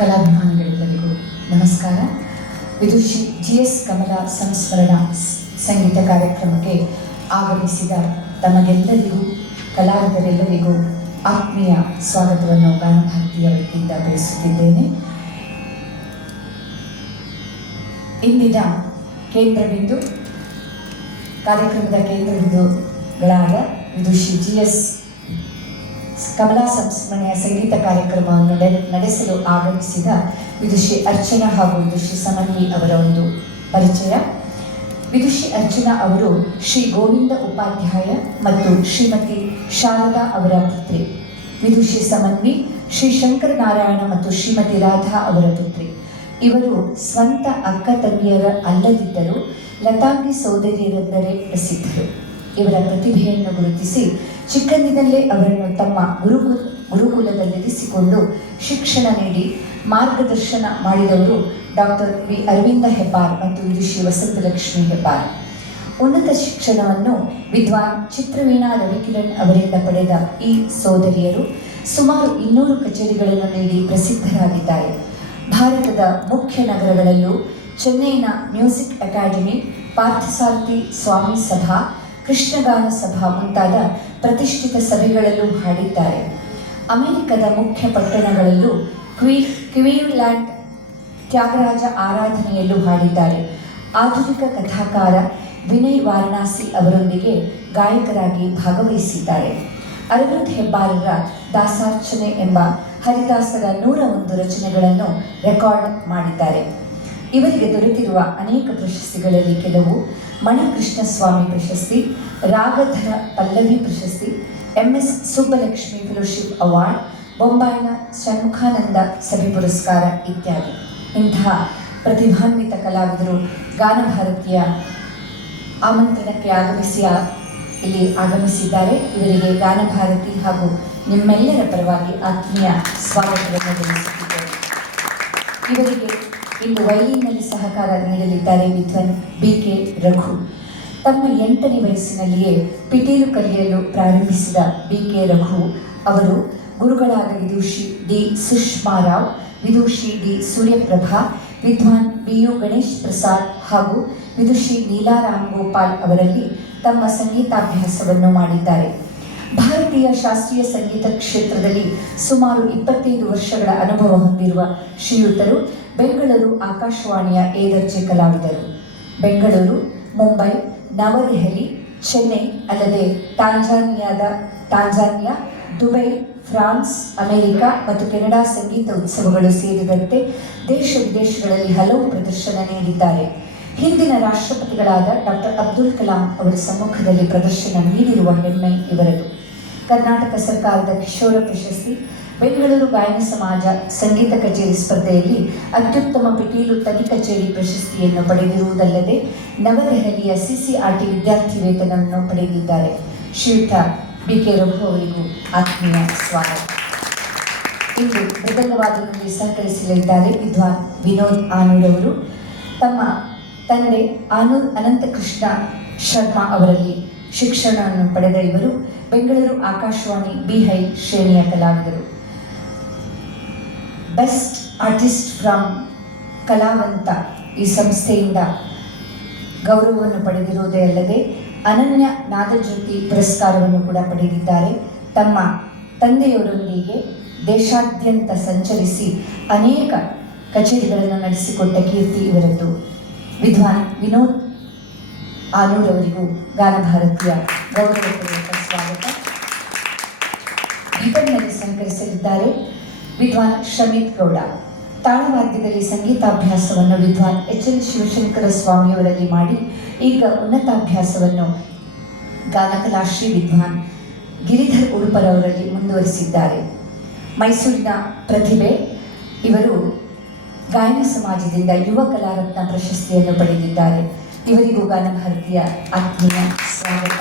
ಕಲಾಭಿಮಾನಿಗಳೆಲ್ಲರಿಗೂ ನಮಸ್ಕಾರ. ವಿದುಷಿ GS ಕಮಲಾ ಸಂಸ್ಮರಣ ಸಂಗೀತ ಕಾರ್ಯಕ್ರಮಕ್ಕೆ ಆಗಮಿಸಿದ ತಮಗೆಲ್ಲರಿಗೂ, ಕಲಾವಿದರೆಲ್ಲರಿಗೂ ಆತ್ಮೀಯ ಸ್ವಾಗತವನ್ನು ಗಾನಭಾರತಿಯ ವತಿಯಿಂದ ಬಯಸುತ್ತಿದ್ದೇನೆ. ಇಂದಿನ ಕೇಂದ್ರಬಿಂದು ಕಾರ್ಯಕ್ರಮದ ಕೇಂದ್ರಬಿಂದುಗಳಾದ ವಿದುಷಿ GS ಕಮಲಾ ಸಂಸ್ಮರಣೆಯ ಸಂಗೀತ ಕಾರ್ಯಕ್ರಮವನ್ನು ನಡೆಸಲು ಆಗಮಿಸಿದ ವಿದುಷಿ ಅರ್ಚನಾ ಹಾಗೂ ವಿದುಷಿ ಸಮನ್ವಿ ಅವರ ಒಂದು ಪರಿಚಯ. ವಿದುಷಿ ಅರ್ಚನಾ ಅವರು ಶ್ರೀ ಗೋವಿಂದ ಉಪಾಧ್ಯಾಯ ಮತ್ತು ಶ್ರೀಮತಿ ಶಾರದಾ ಅವರ ಪುತ್ರಿ. ವಿದುಷಿ ಸಮನ್ವಿ ಶ್ರೀ ಶಂಕರನಾರಾಯಣ ಮತ್ತು ಶ್ರೀಮತಿ ರಾಧಾ ಅವರ ಪುತ್ರಿ. ಇವರು ಸ್ವಂತ ಅಕ್ಕ ತಂಗಿಯರ ಅಲ್ಲದಿದ್ದರೂ ಲತಾಂಗಿ ಸೋದರಿಯರೆಂದರೆ ಪ್ರಸಿದ್ಧರು. ಇವರ ಪ್ರತಿಭೆಯನ್ನು ಗುರುತಿಸಿ ಚಿಕ್ಕಂದಿನಲ್ಲೇ ಅವರನ್ನು ತಮ್ಮ ಗುರುಕುಲದಲ್ಲಿರಿಸಿಕೊಂಡು ಶಿಕ್ಷಣ ನೀಡಿ ಮಾರ್ಗದರ್ಶನ ಮಾಡಿದವರು ಡಾಕ್ಟರ್ ವಿ ಅರವಿಂದ ಹೆಬ್ಬಾರ್ ಮತ್ತು ವಿದುಷಿ ವಸಂತಲಕ್ಷ್ಮಿ ಹೆಬ್ಬಾರ್. ಉನ್ನತ ಶಿಕ್ಷಣವನ್ನು ವಿದ್ವಾನ್ ಚಿತ್ರವೀಣಾ ರವಿಕಿರಣ್ ಅವರಿಂದ ಪಡೆದ ಈ ಸೋದರಿಯರು ಸುಮಾರು 200 ಕಚೇರಿಗಳನ್ನು ನೀಡಿ ಪ್ರಸಿದ್ಧರಾಗಿದ್ದಾರೆ. ಭಾರತದ ಮುಖ್ಯ ನಗರಗಳಲ್ಲೂ ಚೆನ್ನೈನ ಮ್ಯೂಸಿಕ್ ಅಕಾಡೆಮಿ, ಪಾರ್ಥಸಾರಥಿ ಸ್ವಾಮಿ ಸಭಾ, ಕೃಷ್ಣಗಾನ ಸಭಾ ಮುಂತಾದ ಪ್ರತಿಷ್ಠಿತ ಸಭೆಗಳಲ್ಲೂ ಹಾಡಿದ್ದಾರೆ. ಅಮೆರಿಕದ ಮುಖ್ಯ ಪಟ್ಟಣಗಳಲ್ಲೂ ಕ್ವೀನ್ಲ್ಯಾಂಡ್ ತ್ಯಾಗರಾಜ ಆರಾಧನೆಯಲ್ಲೂ ಹಾಡಿದ್ದಾರೆ. ಆಧುನಿಕ ಕಥಾಕಾರ ವಿನಯ್ ವಾರಣಾಸಿ ಅವರೊಂದಿಗೆ ಗಾಯಕರಾಗಿ ಭಾಗವಹಿಸಿದ್ದಾರೆ. ಅರವಿಂದ್ ಹೆಬ್ಬಾರರ ದಾಸಾರ್ಚನೆ ಎಂಬ ಹರಿದಾಸರ 101 ರಚನೆಗಳನ್ನು ರೆಕಾರ್ಡ್ ಮಾಡಿದ್ದಾರೆ. ಇವರಿಗೆ ದೊರೆತಿರುವ ಅನೇಕ ಪ್ರಶಸ್ತಿಗಳಲ್ಲಿ ಕೆಲವು ಮಣಿಕೃಷ್ಣಸ್ವಾಮಿ ಪ್ರಶಸ್ತಿ, ರಾಗಧರ ಪಲ್ಲವಿ ಪ್ರಶಸ್ತಿ, MS ಸುಬ್ಬಲಕ್ಷ್ಮಿ ಫೆಲೋಶಿಪ್ ಅವಾರ್ಡ್, ಬೊಂಬಾಯಿನ ಷಣ್ಮುಖಾನಂದ ಸಭೆ ಪುರಸ್ಕಾರ ಇತ್ಯಾದಿ. ಇಂತಹ ಪ್ರತಿಭಾನ್ವಿತ ಕಲಾವಿದರು ಗಾನಭಾರತಿಯ ಆಮಂತ್ರಣಕ್ಕೆ ಇಲ್ಲಿ ಆಗಮಿಸಿದ್ದಾರೆ. ಇವರಿಗೆ ಗಾನಭಾರತಿ ಹಾಗೂ ನಿಮ್ಮೆಲ್ಲರ ಪರವಾಗಿ ಆತ್ಮೀಯ ಸ್ವಾಗತವನ್ನು ತಿಳಿಸುತ್ತಿದ್ದೇವೆ. ಇವರಿಗೆ ಇಂದು ವೈಲಿನ್ನಲ್ಲಿ ಸಹಕಾರ ನೀಡಲಿದ್ದಾರೆ ವಿದ್ವಾನ್ BK ರಘು. ತಮ್ಮ 8ನೇ ವಯಸ್ಸಿನಲ್ಲಿಯೇ ಪಿಟೀಲು ಕಲಿಯಲು ಪ್ರಾರಂಭಿಸಿದ BK ರಘು ಅವರು ಗುರುಗಳಾದ ವಿದುಷಿ D ಸುಷ್ಮಾರಾವ್, ವಿದುಷಿ D ಸೂರ್ಯಪ್ರಭಾ, ವಿದ್ವಾನ್ BU ಗಣೇಶ್ ಪ್ರಸಾದ್ ಹಾಗೂ ವಿದುಷಿ ನೀಲಾರಾಮ್ ಗೋಪಾಲ್ ಅವರಲ್ಲಿ ತಮ್ಮ ಸಂಗೀತಾಭ್ಯಾಸವನ್ನು ಮಾಡಿದ್ದಾರೆ. ಭಾರತೀಯ ಶಾಸ್ತ್ರೀಯ ಸಂಗೀತ ಕ್ಷೇತ್ರದಲ್ಲಿ ಸುಮಾರು 25 ವರ್ಷಗಳ ಅನುಭವ ಹೊಂದಿರುವ ಶ್ರೀಯುತರು ಬೆಂಗಳೂರು ಆಕಾಶವಾಣಿಯ ದರ್ಜೆ ಕಲಾವಿದರು. ಬೆಂಗಳೂರು, ಮುಂಬೈ, ನವದೆಹಲಿ, ಚೆನ್ನೈ ಅಲ್ಲದೆ ತಾಂಜಾನಿಯಾ, ದುಬೈ, ಫ್ರಾನ್ಸ್, ಅಮೆರಿಕ ಮತ್ತು ಕೆನಡಾ ಸಂಗೀತ ಉತ್ಸವಗಳು ಸೇರಿದಂತೆ ದೇಶ ವಿದೇಶಗಳಲ್ಲಿ ಹಲವು ಪ್ರದರ್ಶನ ನೀಡಿದ್ದಾರೆ. ಹಿಂದಿನ ರಾಷ್ಟ್ರಪತಿಗಳಾದ ಡಾಕ್ಟರ್ ಅಬ್ದುಲ್ ಕಲಾಂ ಅವರ ಸಮ್ಮುಖದಲ್ಲಿ ಪ್ರದರ್ಶನ ನೀಡಿರುವ ಹೆಮ್ಮೆ ಇವರದು. ಕರ್ನಾಟಕ ಸರ್ಕಾರದ ಕಿಶೋರ ಪ್ರಶಸ್ತಿ, ಬೆಂಗಳೂರು ಗಾಯನ ಸಮಾಜ ಸಂಗೀತ ಕಚೇರಿ ಸ್ಪರ್ಧೆಯಲ್ಲಿ ಅತ್ಯುತ್ತಮ ಪಿಟೀಲು ತನಿ ಕಚೇರಿ ಪ್ರಶಸ್ತಿಯನ್ನು ಪಡೆದಿರುವುದಲ್ಲದೆ ನವದೆಹಲಿಯ CCRT ವಿದ್ಯಾರ್ಥಿ ವೇತನವನ್ನು ಪಡೆದಿದ್ದಾರೆ. ಶ್ರೀಯುತ BK ರಘು ಅವರಿಗೂ ಆತ್ಮೀಯ ಸ್ವಾಗತ. ಇಂದು ಮೃದಂಗವಾದನದಲ್ಲಿ ಸಹಕರಿಸಲಿದ್ದಾರೆ ವಿದ್ವಾನ್ ವಿನೋದ್ ಆನೂರ್ ಅವರು. ತಮ್ಮ ತಂದೆ ಆನೂರ್ ಅನಂತಕೃಷ್ಣ ಶರ್ಮಾ ಅವರಲ್ಲಿ ಶಿಕ್ಷಣವನ್ನು ಪಡೆದ ಇವರು ಬೆಂಗಳೂರು ಆಕಾಶವಾಣಿ B.High ಶ್ರೇಣಿಯ ಕಲಾವಿದರು. ಬೆಸ್ಟ್ ಆರ್ಟಿಸ್ಟ್ ಫ್ರಮ್ ಕಲಾವಂತ ಈ ಸಂಸ್ಥೆಯಿಂದ ಗೌರವವನ್ನು ಪಡೆದಿರುವುದೇ ಅಲ್ಲದೆ ಅನನ್ಯ ನಾದಜ್ಯೋತಿ ಪುರಸ್ಕಾರವನ್ನು ಕೂಡ ಪಡೆದಿದ್ದಾರೆ. ತಮ್ಮ ತಂದೆಯವರೊಂದಿಗೆ ದೇಶಾದ್ಯಂತ ಸಂಚರಿಸಿ ಅನೇಕ ಕಚೇರಿಗಳನ್ನು ನಡೆಸಿಕೊಟ್ಟ ಕೀರ್ತಿ ಇವರದ್ದು. ವಿದ್ವಾನ್ ವಿನೋದ್ ಆನೂರ್ ಅವರಿಗೂ ಗಾನಭಾರತಿಯ ಗೌರವಪೂರ್ವಕ ಸ್ವಾಗತ. ಘಟನೆಯಲ್ಲಿ ಸಂಕರಿಸಲಿದ್ದಾರೆ ವಿದ್ವಾನ್ ಶಮಿತ್ ಗೌಡ. ತಾಳವಾದ್ಯದಲ್ಲಿ ಸಂಗೀತಾಭ್ಯಾಸವನ್ನು ವಿದ್ವಾನ್ HL ಶಿವಶಂಕರ ಸ್ವಾಮಿಯವರಲ್ಲಿ ಮಾಡಿ ಈಗ ಉನ್ನತಾಭ್ಯಾಸವನ್ನು ಗಾನಕಲಾಶ್ರೀ ವಿದ್ವಾನ್ ಗಿರಿಧರ್ ಉಡುಪರ್ ಅವರಲ್ಲಿ ಮುಂದುವರಿಸಿದ್ದಾರೆ. ಮೈಸೂರಿನ ಪ್ರತಿಭೆ ಇವರು ಗಾಯನ ಸಮಾಜದಿಂದ ಯುವ ಕಲಾರತ್ನ ಪ್ರಶಸ್ತಿಯನ್ನು ಪಡೆದಿದ್ದಾರೆ. ಇವರಿಗೂ ಗಾನಭಾರತಿಯ ಆತ್ಮೀಯ ಸ್ವಾಗತ.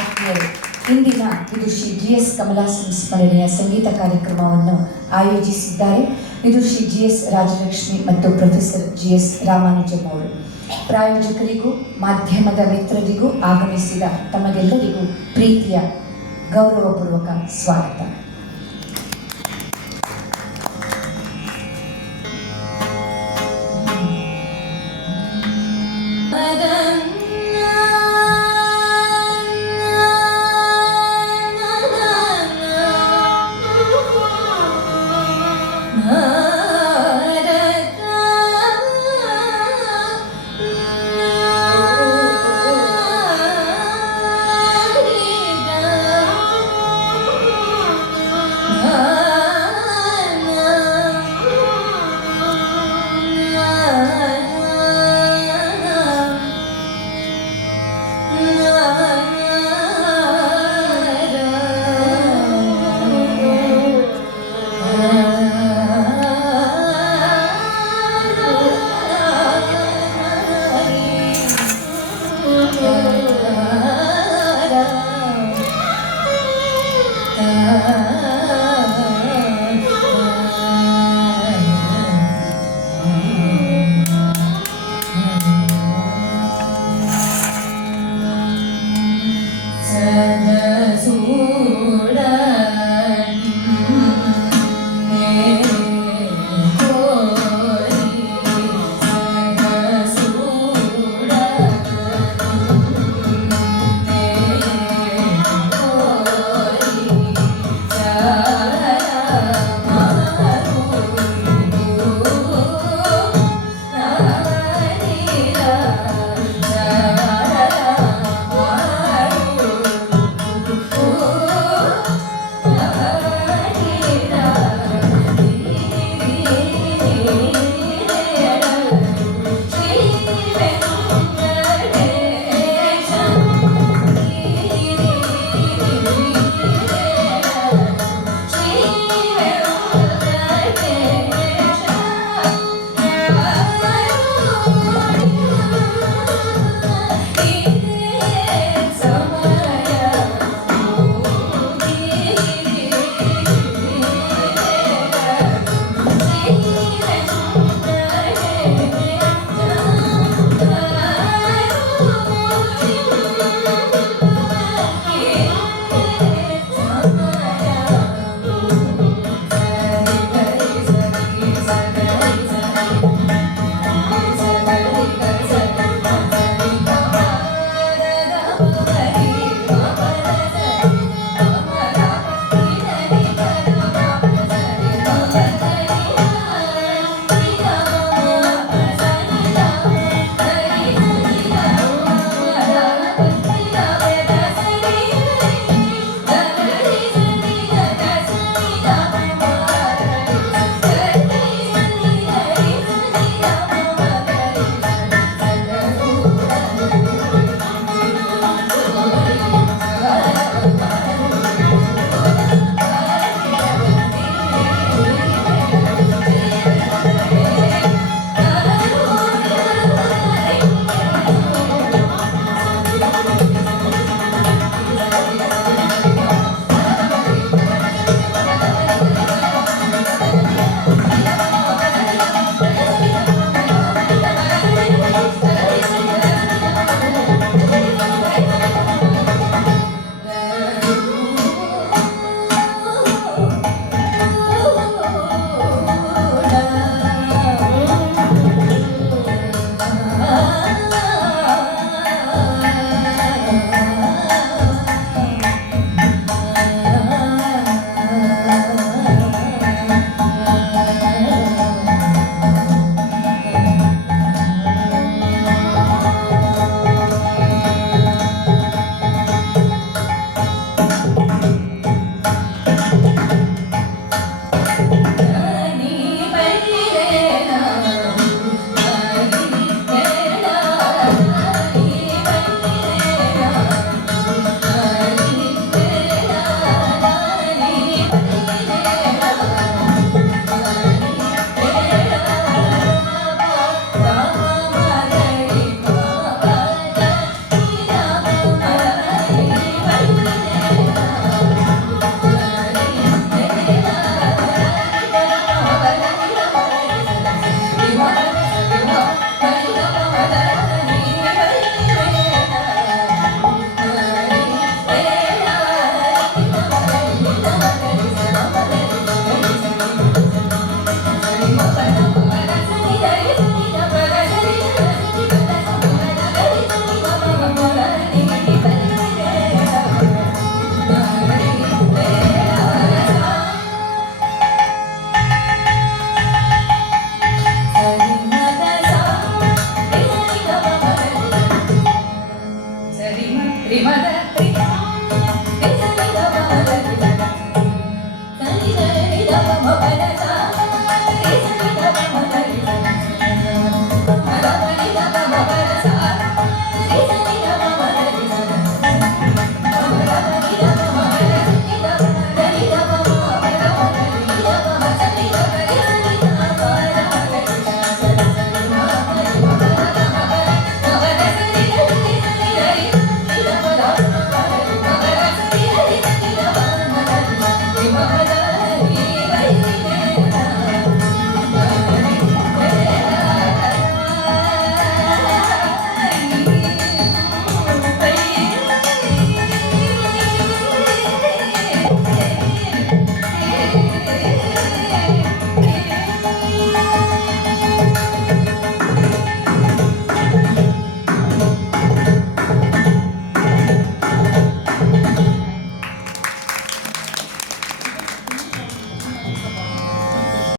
ಆತ್ಮೀಯರು, ಇಂದಿನ ವಿದುಷಿ GS ಕಮಲಾ ಸಂಸ್ಮರಣೆಯ ಸಂಗೀತ ಕಾರ್ಯಕ್ರಮವನ್ನು ಆಯೋಜಿಸಿದ್ದಾರೆ ವಿದುಷಿ GS ರಾಜಲಕ್ಷ್ಮಿ ಮತ್ತು ಪ್ರೊಫೆಸರ್ GS ರಾಮಾನುಜಂ ಅವರು. ಪ್ರಾಯೋಜಕರಿಗೂ ಮಾಧ್ಯಮದ ಮಿತ್ರರಿಗೂ ಆಗಮಿಸಿದ ತಮಗೆಲ್ಲರಿಗೂ ಪ್ರೀತಿಯ ಗೌರವಪೂರ್ವಕ ಸ್ವಾಗತ.